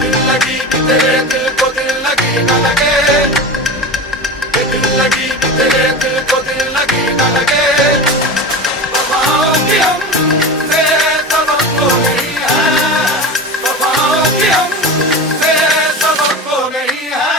दिल लगी कि तेरे दिल को दिल लगी न लगे, दिल लगी कि तेरे दिल को दिल लगी न लगे। वफाओं की हमसे तवक्को नहीं है, वफाओं की हमसे तवक्को नहीं है।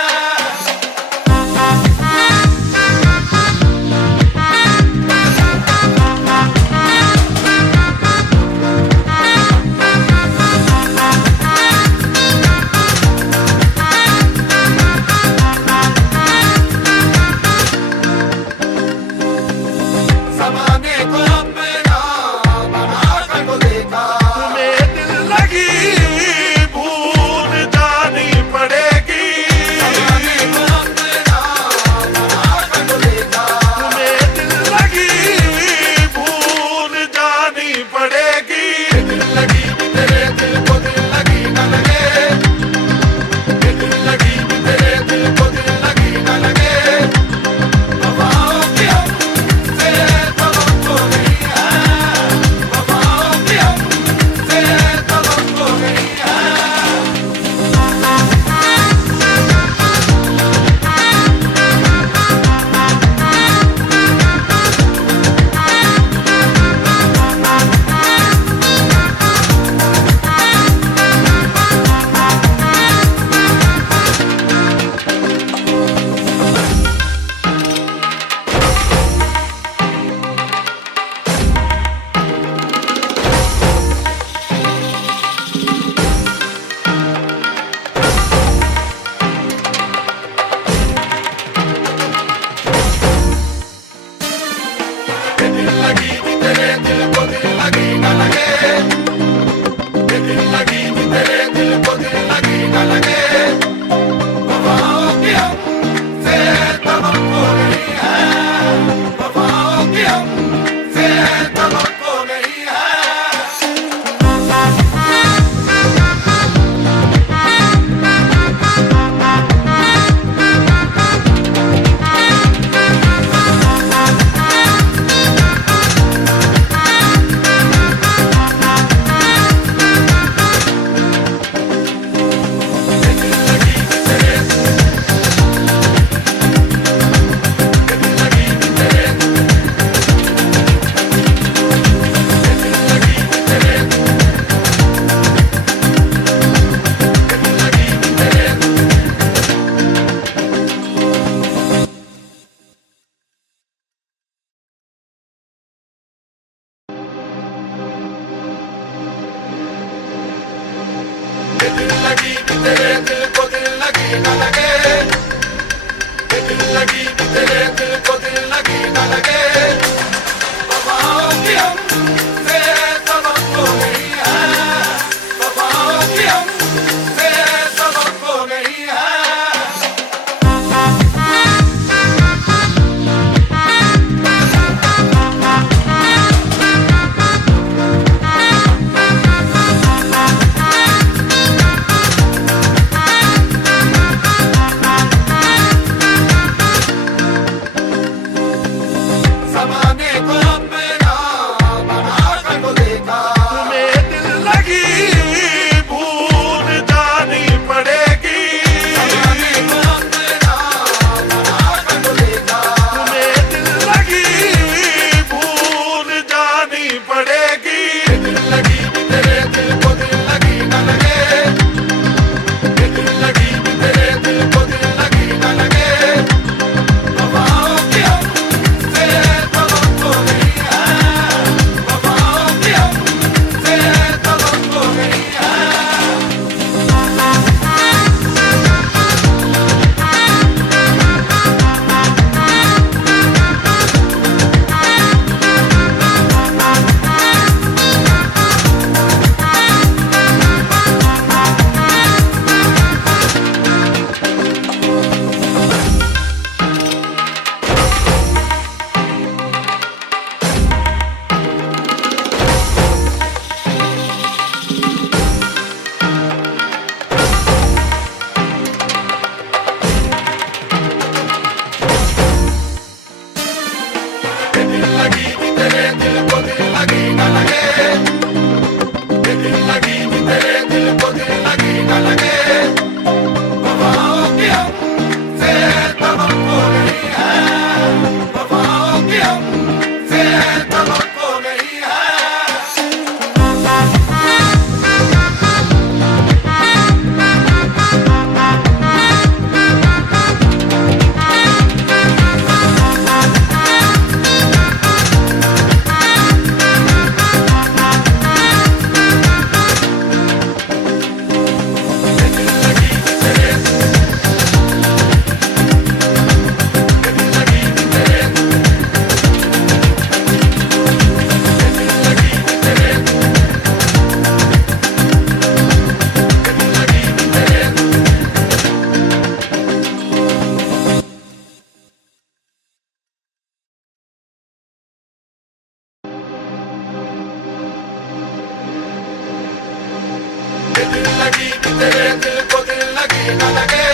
दिल लगी भी तेरे दिल को दिल लगी न लगे,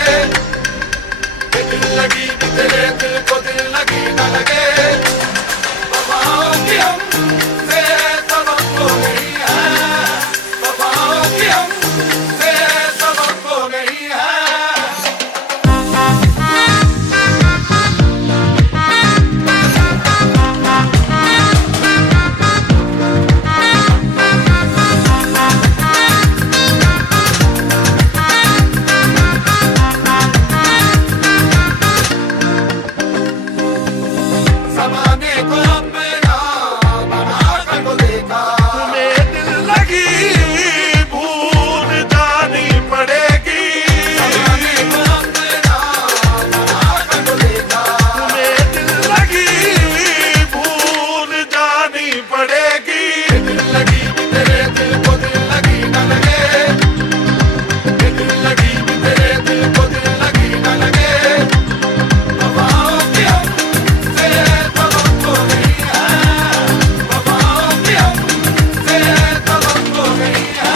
दिल लगी भी तेरे दिल को दिल लगी न लगे, वफाओं की हमसे सबक हो गई है, वफाओं की हमसे सबक हो गई है। ज़माने को अपना बनाकर को देखा, तुम्हें दिल लगी भूल जानी पड़ेगी। ज़माने को अपना बनाकर को देखा, तुम्हें दिल लगी भूल जानी पड़ेगी। दिल लगी भी तेरे दिल को दिल लगी न लगे, दिल लगी भी तेरे दिल को दिल लगी न लगे, वफाओं की हमसे सबक हो गई है, वफाओं की हमसे सबक हो गई है।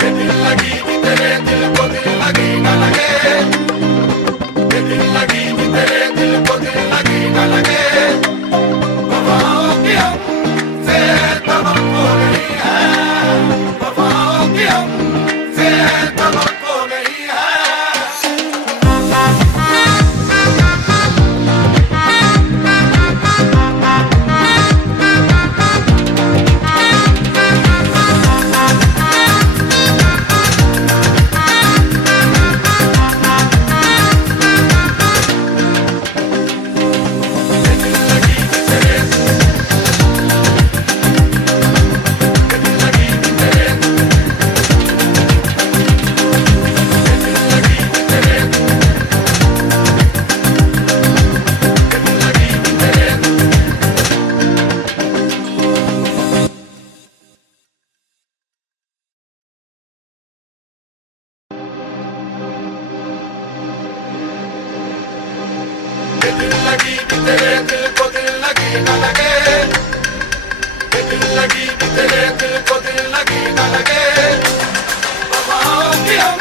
दिल लगी भी तेरे दिल को दिल लगी न लगे, दिल लगी भी तेरे दिल को दिल लगी न लगे, वफाओं की हमसे सबक हो गई है, वफाओं की हमसे सबक हो गई है। दिल लगी भी तेरे दिल को दिल लगी न लगे, दिल लगी भी तेरे दिल को दिल लगी न लगे, वफाओं की हम